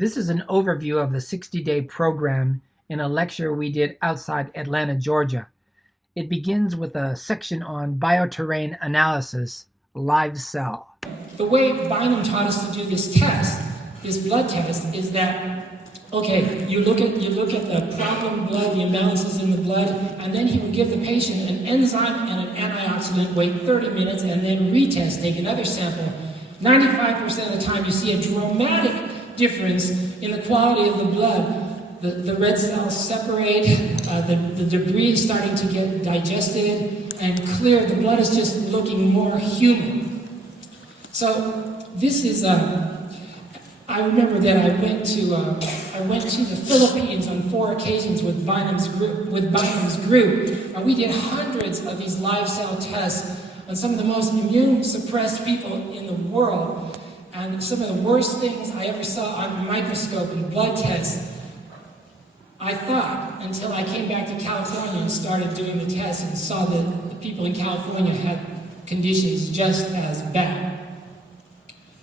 This is an overview of the 60-day program in a lecture we did outside Atlanta, Georgia. It begins with a section on bioterrain analysis, live cell. The way Bynum taught us to do this test, this blood test, is that, okay, you look at the problem blood, the imbalances in the blood, and then he would give the patient an enzyme and an antioxidant, wait 30 minutes, and then retest, take another sample. 95% of the time you see a dramatic difference in the quality of the blood. The red cells separate, the debris is starting to get digested and clear. The blood is just looking more human. So this is I remember that I went to the Philippines on 4 occasions with Bynum's group, and we did hundreds of these live cell tests on some of the most immune-suppressed people in the world, and some of the worst things I ever saw on a microscope in blood tests. I thought, until I came back to California and started doing the tests and saw that the people in California had conditions just as bad.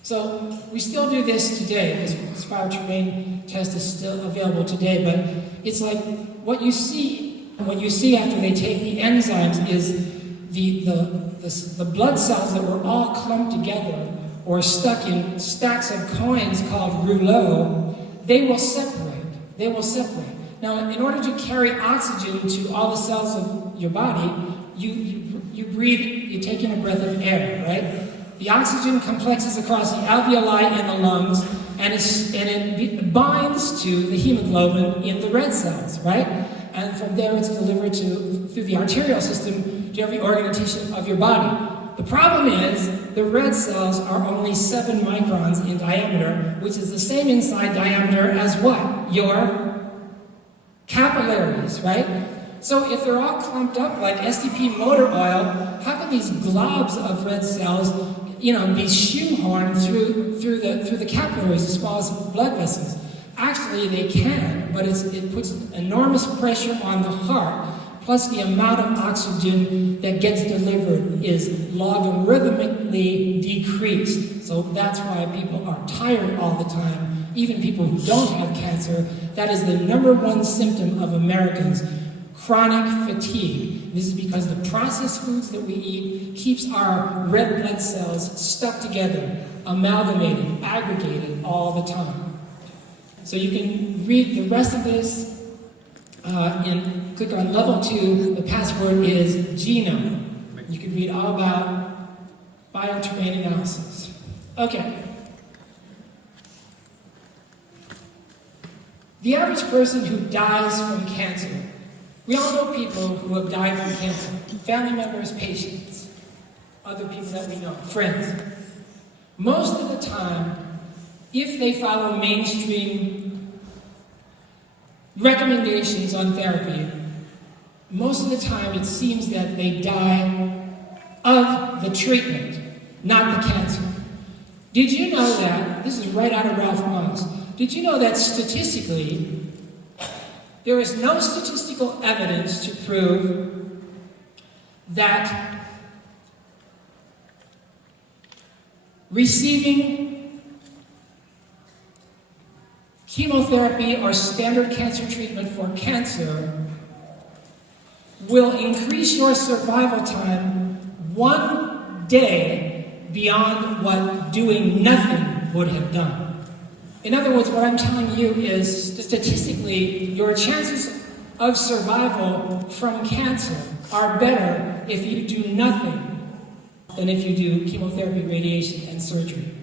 So we still do this today. This bioterrain test is still available today, but it's like what you see after they take the enzymes is the blood cells that were all clumped together or stuck in stacks of coins called rouleaux, they will separate. They will separate. Now, in order to carry oxygen to all the cells of your body, you breathe, you take in a breath of air, right? The oxygen complexes across the alveoli in the lungs, and it binds to the hemoglobin in the red cells, right? And from there it's delivered through the arterial system to every organ and tissue of your body. The problem is, the red cells are only 7 microns in diameter, which is the same inside diameter as what? Your capillaries, right? So if they're all clumped up like SDP motor oil, how can these globs of red cells, be shoehorned through the capillaries, the smallest blood vessels? Actually, they can, but it puts enormous pressure on the heart, plus the amount of oxygen that gets delivered is logarithmically decreased. So that's why people are tired all the time, even people who don't have cancer. That is the #1 symptom of Americans, chronic fatigue. This is because the processed foods that we eat keeps our red blood cells stuck together, amalgamated, aggregated all the time. So you can read the rest of this and click on level 2. The password is genome. You can read all about bioterrain analysis. Okay. The average person who dies from cancer, we all know people who have died from cancer, family members, patients, other people that we know, friends. Most of the time, if they follow mainstream recommendations on therapy, most of the time it seems that they die of the treatment, not the cancer. Did you know that, this is right out of Ralph Moss, did you know that statistically, there is no statistical evidence to prove that receiving chemotherapy or standard cancer treatment for cancer will increase your survival time 1 day beyond what doing nothing would have done? In other words, what I'm telling you is, statistically, your chances of survival from cancer are better if you do nothing than if you do chemotherapy, radiation, and surgery.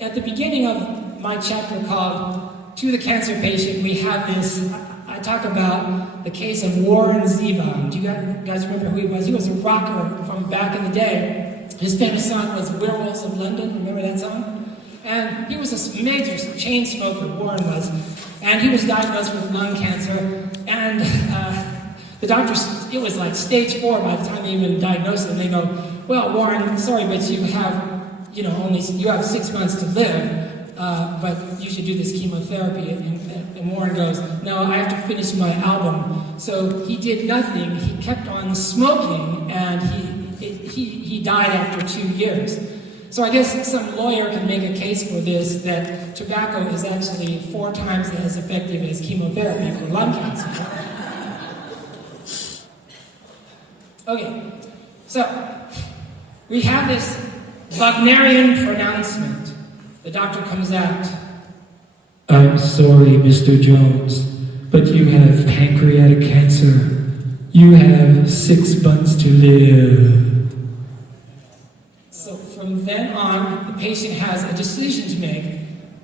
At the beginning of my chapter called To the Cancer Patient, we have this, I talk about the case of Warren Zevon. Do you guys remember who he was? He was a rocker from back in the day. His famous song was Werewolves of London. Remember that song? And he was a major chain smoker, Warren was, and he was diagnosed with lung cancer, and the doctors, it was like stage 4 by the time they even diagnosed him. They go, well, Warren, sorry, but you have, you have 6 months to live, but you should do this chemotherapy. And Warren goes, no, I have to finish my album. So he did nothing. He kept on smoking, and he died after 2 years. So I guess some lawyer can make a case for this, that tobacco is actually 4 times as effective as chemotherapy for lung cancer. Okay, so we have this Wagnerian pronouncement. The doctor comes out. I'm sorry, Mr. Jones, but you have pancreatic cancer. You have 6 months to live. So from then on, the patient has a decision to make,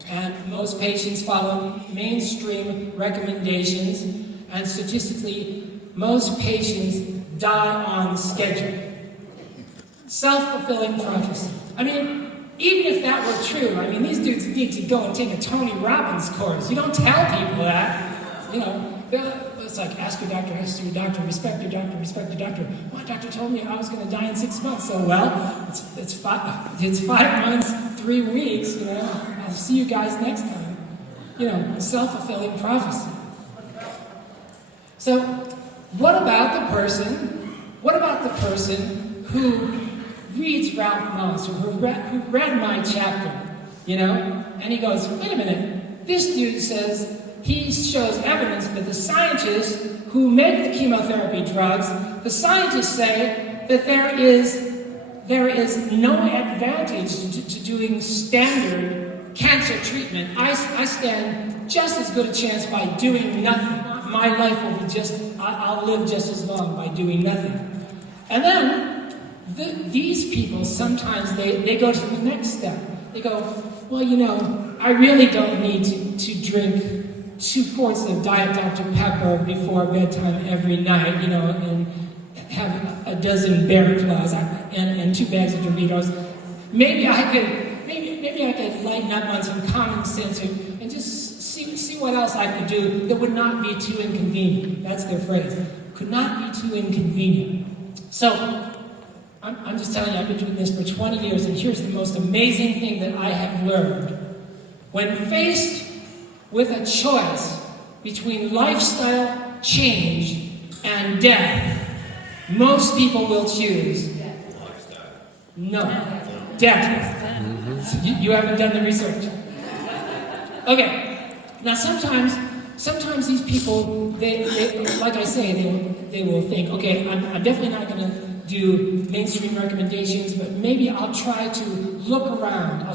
and most patients follow mainstream recommendations, and statistically, most patients die on schedule. Self-fulfilling prophecy. I mean, even if that were true, I mean, these dudes need to go and take a Tony Robbins course. You don't tell people that. You know, it's like, ask your doctor, respect your doctor, respect your doctor. My doctor told me I was going to die in 6 months. So, well, it's 5 months, 3 weeks, you know. I'll see you guys next time. You know, self-fulfilling prophecy. So, what about the person who reads Ralph Moss, who read my chapter, you know? And he goes, wait a minute, this dude says he shows evidence that the scientists who make the chemotherapy drugs, the scientists say that there is no advantage to doing standard cancer treatment. I stand just as good a chance by doing nothing. My life will be I'll live just as long by doing nothing. And then, these people, sometimes they go to the next step. They go, well, you know, I really don't need to drink 2 quarts of Diet Dr. Pepper before bedtime every night, you know, and have a dozen Bear Claws and 2 bags of Doritos. Maybe I could lighten up on some common sense and just see what else I could do that would not be too inconvenient. That's their phrase. Could not be too inconvenient. So, I'm just telling you, I've been doing this for 20 years, and here's the most amazing thing that I have learned. When faced with a choice between lifestyle change and death, most people will choose death. You haven't done the research. Okay, now sometimes these people, they like I say, they will think, okay, I'm definitely not going to do mainstream recommendations, but maybe I'll try to look around. And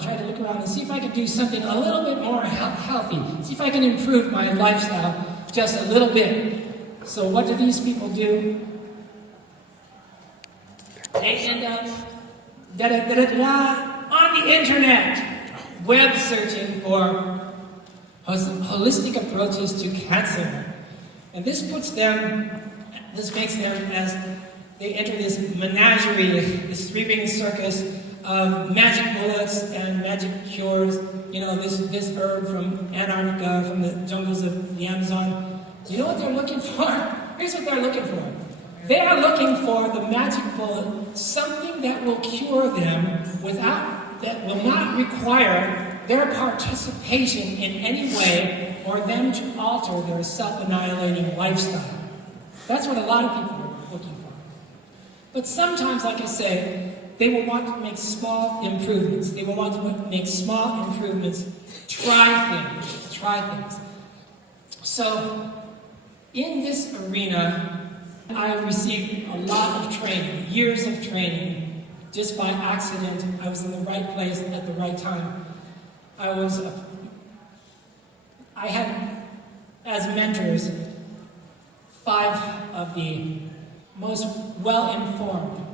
see if I can do something a little bit more healthy. See if I can improve my lifestyle just a little bit. So what do these people do? They end up on the internet, web searching for holistic approaches to cancer. And this makes them as they enter this menagerie, this 3-ring circus of magic bullets and magic cures. You know, this herb from Antarctica, from the jungles of the Amazon. You know what they're looking for? Here's what they're looking for. They are looking for the magic bullet, something that will cure them that will not require their participation in any way or them to alter their self-annihilating lifestyle. That's what a lot of people are looking for. But sometimes, like I say, they will want to make small improvements. Try things. So, in this arena, I received a lot of training, years of training. Just by accident, I was in the right place at the right time. I had, as mentors, 5 of the most well-informed,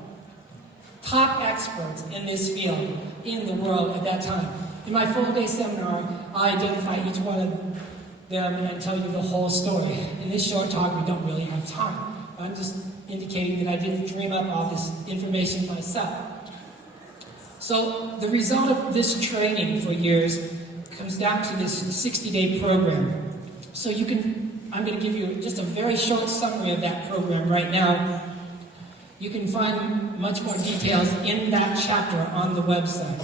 top experts in this field in the world at that time. In my full-day seminar, I identify each one of them and tell you the whole story. In this short talk, we don't really have time. I'm just indicating that I didn't dream up all this information myself. So the result of this training for years comes down to this 60-day program. So I'm going to give you just a very short summary of that program right now. You can find much more details in that chapter on the website.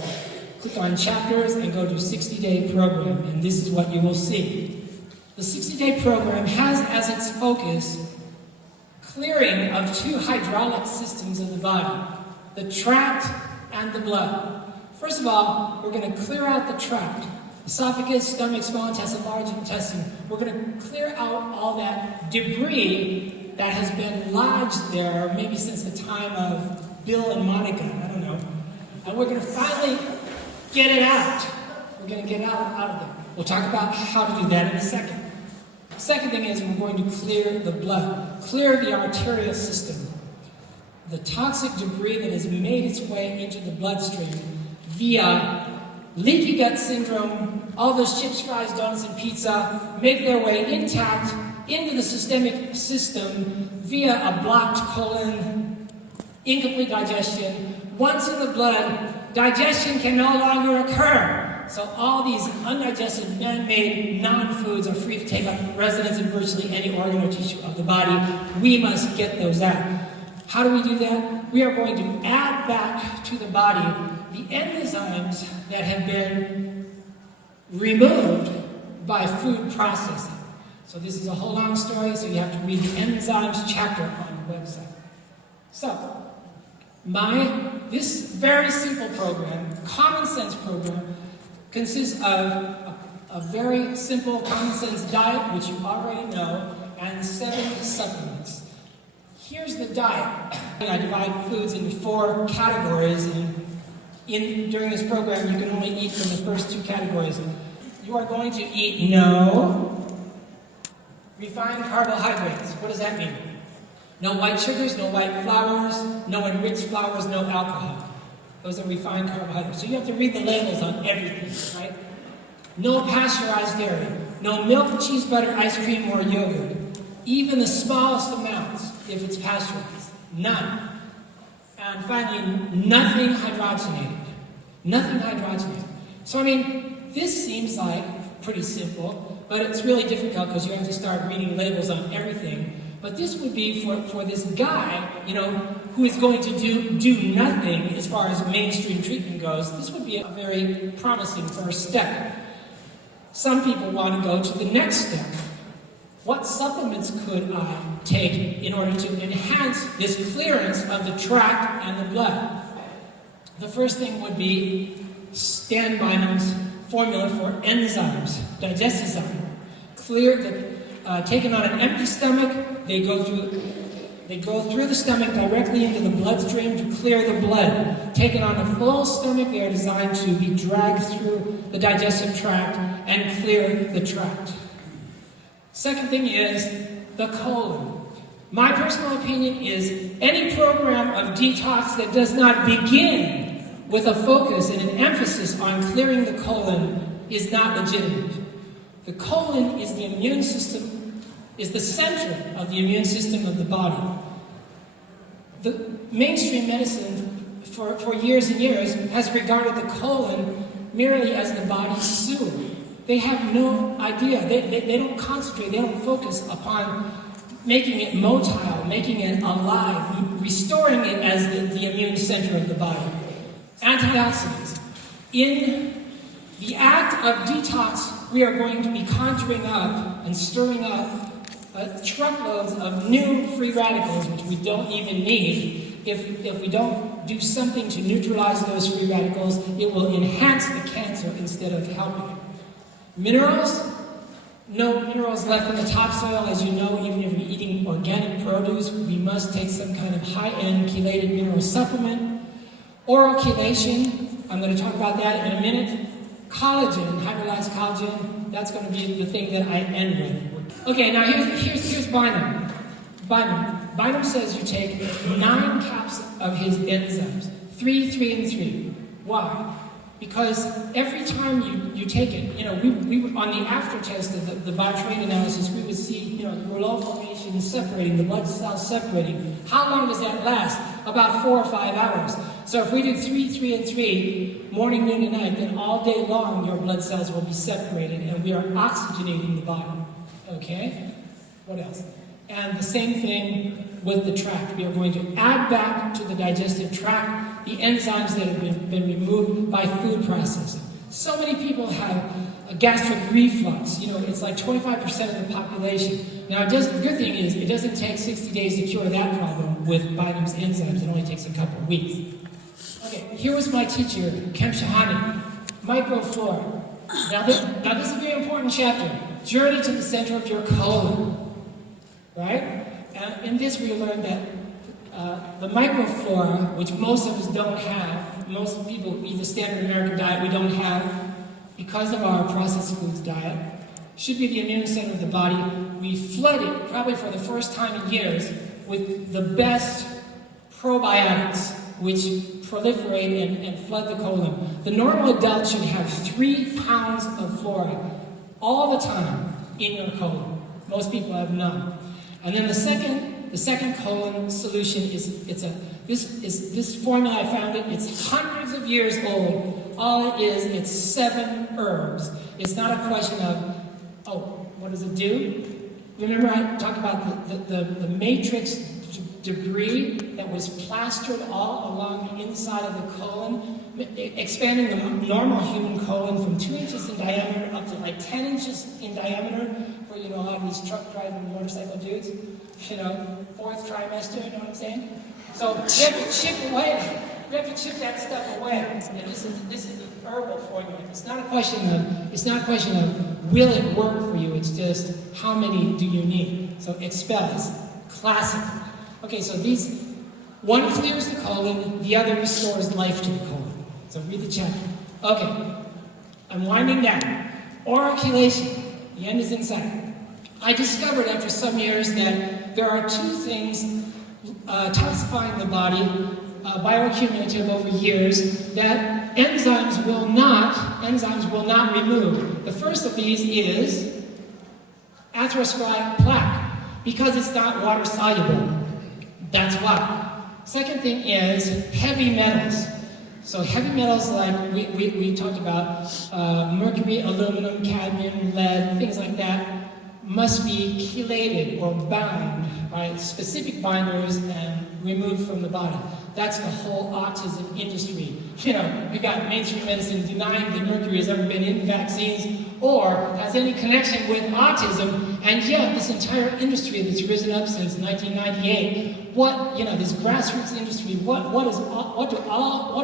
Click on chapters and go to 60-day program, and this is what you will see. The 60-day program has as its focus clearing of 2 hydraulic systems of the body, the tract and the blood. First of all, we're going to clear out the tract. Esophagus, stomach, small intestine, large intestine. We're going to clear out all that debris that has been lodged there, maybe since the time of Bill and Monica, I don't know. And we're going to finally get it out. We're going to get out of there. We'll talk about how to do that in a second. Second thing is we're going to clear the blood, clear the arterial system. The toxic debris that has made its way into the bloodstream via leaky gut syndrome, all those chips, fries, donuts, and pizza make their way intact into the systemic system via a blocked colon, incomplete digestion. Once in the blood, digestion can no longer occur. So all these undigested, man-made non-foods are free to take up residence in virtually any organ or tissue of the body. We must get those out. How do we do that? We are going to add back to the body the enzymes that have been removed by food processing. So this is a whole long story, so you have to read the enzymes chapter on the website. So, this very simple program, common sense program, consists of a very simple common sense diet, which you already know, and 7 supplements. Here's the diet. I divide foods into 4 categories, and during this program you can only eat from the first 2 categories. You are going to eat no refined carbohydrates. What does that mean? No white sugars, no white flours, no enriched flours, no alcohol. Those are refined carbohydrates. So you have to read the labels on everything, right? No pasteurized dairy, no milk, cheese, butter, ice cream, or yogurt. Even the smallest amounts, if it's pasteurized. None. And finally, nothing hydrogenated. Nothing hydrogenated. So I mean, this seems like pretty simple, but it's really difficult because you have to start reading labels on everything. But this would be for this guy, who is going to do nothing as far as mainstream treatment goes. This would be a very promising first step. Some people want to go to the next step. What supplements could I take in order to enhance this clearance of the tract and the blood? The first thing would be Stan Bynum's formula for enzymes, digestism. Taken on an empty stomach, they go through the stomach directly into the bloodstream to clear the blood. Taken on a full stomach, they are designed to be dragged through the digestive tract and clear the tract. Second thing is the colon. My personal opinion is any program of detox that does not begin with a focus and an emphasis on clearing the colon is not legitimate. The colon is the immune system, is the center of the immune system of the body. The mainstream medicine for years and years has regarded the colon merely as the body's sewer. They have no idea. They don't concentrate, they don't focus upon making it motile, making it alive, restoring it as the immune center of the body. Antioxidants. In the act of detox, we are going to be conjuring up and stirring up truckloads of new free radicals, which we don't even need. If we don't do something to neutralize those free radicals, it will enhance the cancer instead of helping it. Minerals? No minerals left in the topsoil. As you know, even if we're eating organic produce, we must take some kind of high-end chelated mineral supplement. Oral chelation, I'm going to talk about that in a minute. Collagen, hydrolyzed collagen, that's going to be the thing that I end with. Okay, now here's Bynum. Bynum says you take 9 caps of his enzymes, 3, 3, and 3. Why? Because every time you take it, we would, on the after test of the bioterrain analysis, we would see, the rouleau formation separating, the blood cells separating. How long does that last? About 4 or 5 hours. So if we do 3, 3, and 3, morning, noon, and night, then all day long your blood cells will be separated, and we are oxygenating the body. Okay? What else? And the same thing with the tract. We are going to add back to the digestive tract the enzymes that have been removed by food processing. So many people have a gastric reflux. It's like 25% of the population. Now, the good thing is it doesn't take 60 days to cure that problem with Bynum's enzymes. It only takes a couple of weeks. Okay, here was my teacher, Kem Shahani, microflora. Now this is a very important chapter. Journey to the center of your colon. Right? And in this we learned that the microflora, which most of us don't have, most people eat the standard American diet we don't have because of our processed foods diet, should be the immune center of the body. We flood it, probably for the first time in years, with the best probiotics, which proliferate and flood the colon. The normal adult should have 3 pounds of flora all the time in your colon. Most people have none. And then the second colon solution is this formula. I found it. It's hundreds of years old. All it is, it's 7 herbs. It's not a question of, oh, what does it do? Remember I talked about the matrix debris that was plastered all along the inside of the colon, expanding the normal human colon from 2 inches in diameter up to like 10 inches in diameter for, a lot of these truck driving motorcycle dudes, 4th trimester, you know what I'm saying? So we have to chip that stuff away. And this is the herbal formula. It's not a question of will it work for you, it's just how many do you need. So expels, classic. Okay, so one clears the colon, the other restores life to the colon. So read the chapter. Okay, I'm winding down. Oraculation, the end is in sight. I discovered after some years that there are 2 things toxifying the body, bioaccumulative over years, that enzymes will not remove. The first of these is atherosclerotic plaque, because it's not water soluble. That's why. Second thing is heavy metals. So heavy metals like we talked about, mercury, aluminum, cadmium, lead, things like that, must be chelated or bound by specific binders and removed from the body. That's the whole autism industry. We got mainstream medicine denying that mercury has ever been in vaccines or has any connection with autism, and yet this entire industry that's risen up since 1998, this grassroots industry, what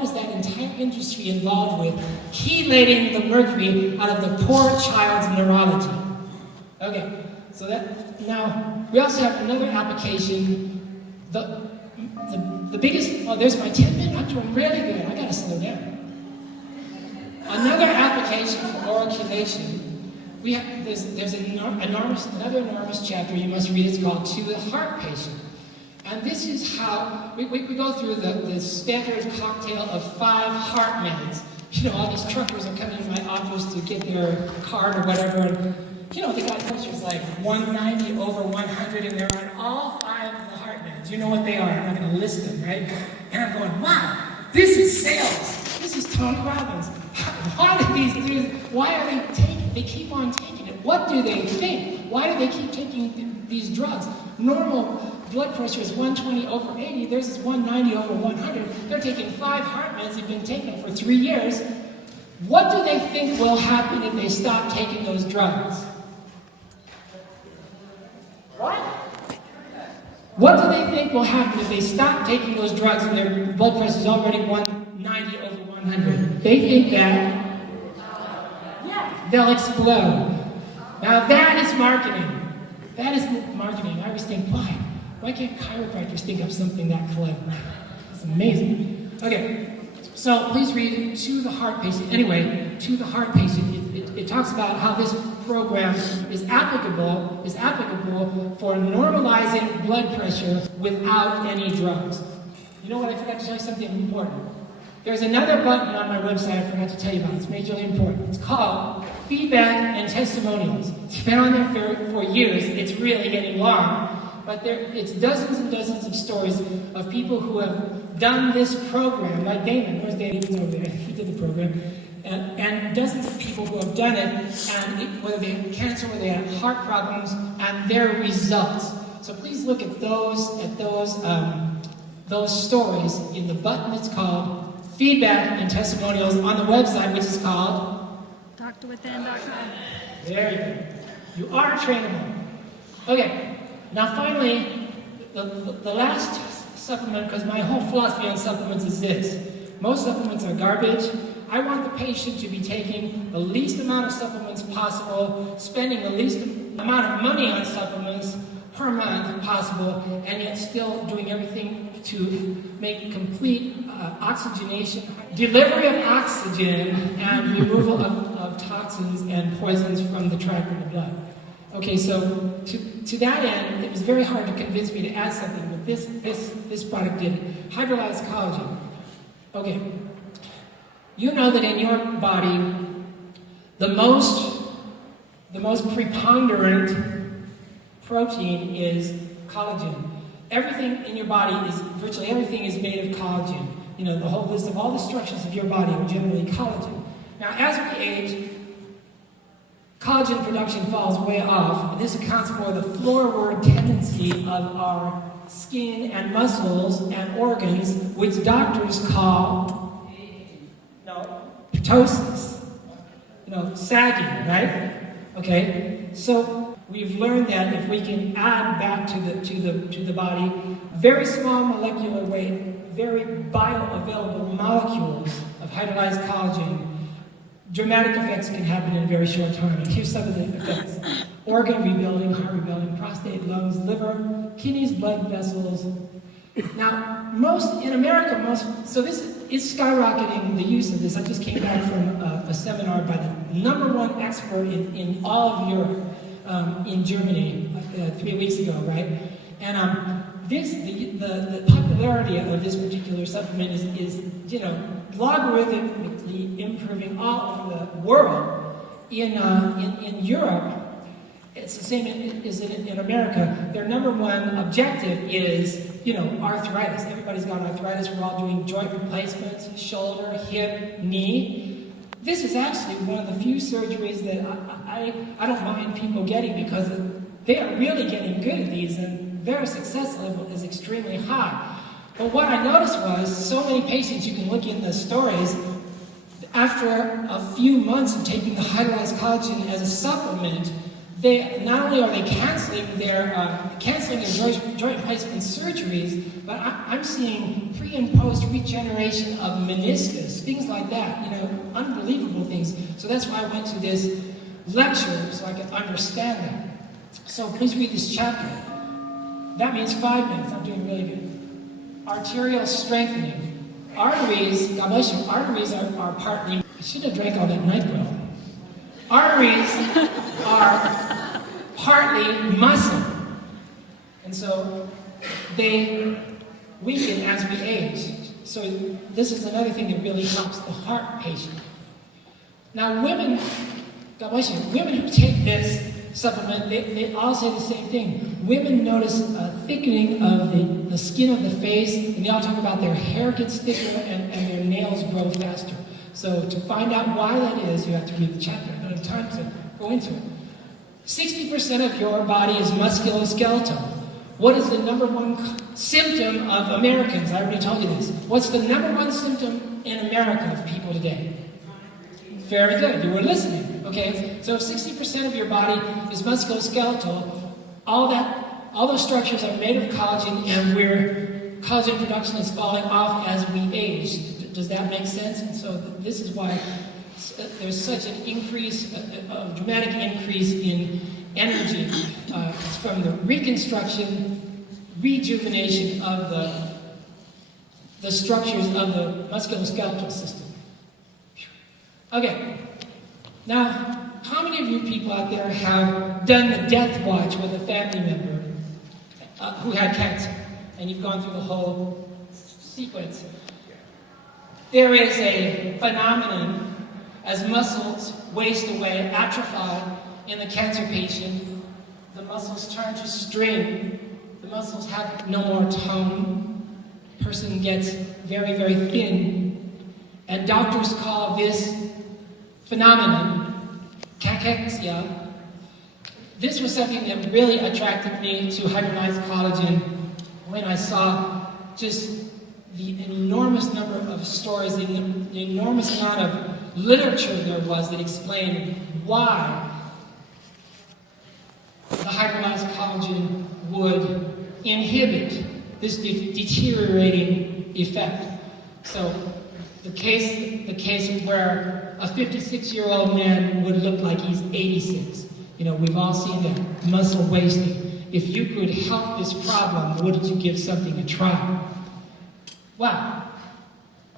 is that entire industry involved with? Chelating the mercury out of the poor child's neurology. Okay, so now we also have another application. The biggest, there's my 10-minute, I'm doing really good, I gotta slow down. Another application for oraculation, there's another enormous chapter you must read. It's called To the Heart Patient. And this is how, we go through the standard cocktail of 5 heart meds. All these truckers are coming to my office to get their card or whatever, and they got pressures like 190 over 100, and they're on all 5 of the heart meds. You know what they are. I'm not going to list them, right? And I'm going, wow, this is sales. This is Tony Robbins. Why are they keep on taking it? What do they think? Why do they keep taking these drugs? Normal blood pressure is 120 over 80. Theirs is 190 over 100. They're taking 5 heart meds. They've been taking it for 3 years. What do they think will happen if they stop taking those drugs? What do they think will happen if they stop taking those drugs and their blood pressure is already 190 over 100? They think that they'll explode. Now that is marketing. That is marketing. I always think, why can't chiropractors think of something that clever? It's amazing. Okay, so please read To the Heart Patient. Anyway, To the Heart Patient, it talks about how this program is applicable for normalizing blood pressure without any drugs. You know what? I forgot to tell you something important. There's another button on my website I forgot to tell you about. It's majorly important. It's called Feedback and Testimonials. It's been on there for years. It's really getting long. But it's dozens and dozens of stories of people who have done this program, like Damon. Where's Damon? He's over there. He did the program. And dozens of people who have done it, and whether they had cancer, whether they had heart problems, and their results. So please look at those stories in the button that's called Feedback and Testimonials on the website, which is called DrWithin.com. There you go. You are trainable. Okay. Now finally, the last supplement, because my whole philosophy on supplements is this. Most supplements are garbage. I want the patient to be taking the least amount of supplements possible, spending the least amount of money on supplements per month possible, and yet still doing everything to make complete oxygenation, delivery of oxygen, and removal of toxins and poisons from the tract of the blood. Okay, so to that end, it was very hard to convince me to add something, but this product did it. Hydrolyzed collagen. Okay, you know that in your body, the most preponderant protein is collagen. Everything in your body virtually everything is made of collagen. You know, the whole list of all the structures of your body are generally collagen. Now, as we age, collagen production falls way off, and this accounts for the floorward tendency of our skin and muscles and organs, which doctors call ptosis. Sagging, right? Okay, so we've learned that if we can add back to the body very small molecular weight, very bioavailable molecules of hydrolyzed collagen, dramatic effects can happen in a very short time. And here's some of the effects: organ rebuilding, heart rebuilding, prostate, lungs, liver, kidneys, blood vessels. Now, in America, so this is skyrocketing the use of this. I just came back from a seminar by the #1 expert in all of Europe, in Germany, 3 weeks ago, right? And the popularity of this particular supplement is logarithmically improving all over the world. In Europe, it's the same as in America. Their #1 objective is, arthritis. Everybody's got arthritis. We're all doing joint replacements, shoulder, hip, knee. This is actually one of the few surgeries that I don't mind people getting, because they are really getting good at these, and their success level is extremely high. But what I noticed was, so many patients, you can look in the stories, after a few months of taking the hydrolyzed collagen as a supplement, they not only are they canceling their joint replacement surgeries, but I'm seeing pre and post regeneration of meniscus, things like that, unbelievable things. So that's why I went to this lecture, so I could understand that. So please read this chapter. That means 5 minutes. I'm doing really good. Arterial strengthening. Arteries, God bless you, arteries are partly, I should have drank all that NyQuil. Arteries are partly muscle. And so they weaken as we age. So this is another thing that really helps the heart patient. Now women, God bless you, women who take this supplement, they all say the same thing. Women notice a thickening of the skin of the face, and they all talk about their hair gets thicker and their nails grow faster. So to find out why that is, you have to read the chapter. I don't have time to go into it. 60% of your body is musculoskeletal. What is the #1 symptom of Americans? I already told you this. What's the #1 symptom in America of people today? Very good, you were listening. Okay, so if 60% of your body is musculoskeletal, all those structures are made of collagen, and collagen production is falling off as we age. Does that make sense? And so this is why there's such an increase, a dramatic increase in energy from the reconstruction, rejuvenation of the structures of the musculoskeletal system. Okay, now, how many of you people out there have done the death watch with a family member who had cancer, and you've gone through the whole sequence? There is a phenomenon as muscles waste away, atrophy in the cancer patient. The muscles turn to string. The muscles have no more tone. The person gets very, very thin. And doctors call this phenomenon cachexia. This was something that really attracted me to hydrolyzed collagen when I saw just the enormous number of stories, the enormous amount of literature there was that explained why the hydrolyzed collagen would inhibit this deteriorating effect. So The case where a 56-year-old man would look like he's 86. You know, we've all seen that, muscle wasting. If you could help this problem, wouldn't you give something a try? Wow,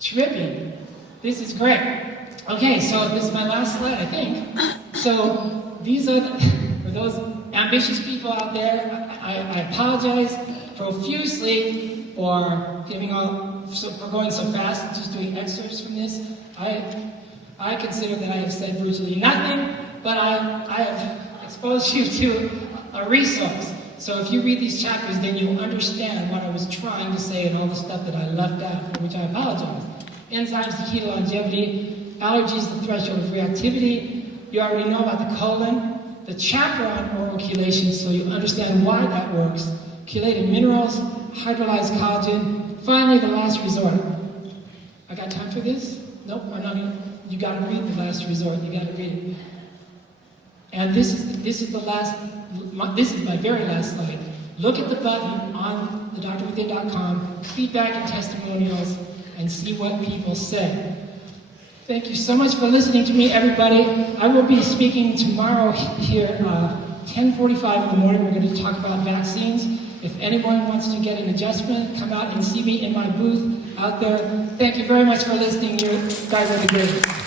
tripping. This is great. Okay, so this is my last slide, I think. So these are for those ambitious people out there. I apologize profusely for going so fast, just doing excerpts from this. I consider that I have said virtually nothing, but I have exposed you to a resource. So if you read these chapters, then you'll understand what I was trying to say and all the stuff that I left out, for which I apologize. Enzymes to keto longevity, allergies, the threshold of reactivity. You already know about the colon. The chapter on oral chelation, so you understand why that works. Chelated minerals, hydrolyzed collagen. Finally, the last resort. I got time for this? Nope, I'm not gonna. You gotta read the last resort. You gotta read it. And this is my very last slide. Look at the button on the drwithin.com, feedback and testimonials, and see what people say. Thank you so much for listening to me, everybody. I will be speaking tomorrow here, 10:45 in the morning. We're going to talk about vaccines. If anyone wants to get an adjustment, come out and see me in my booth out there. Thank you very much for listening. You guys are the greatest.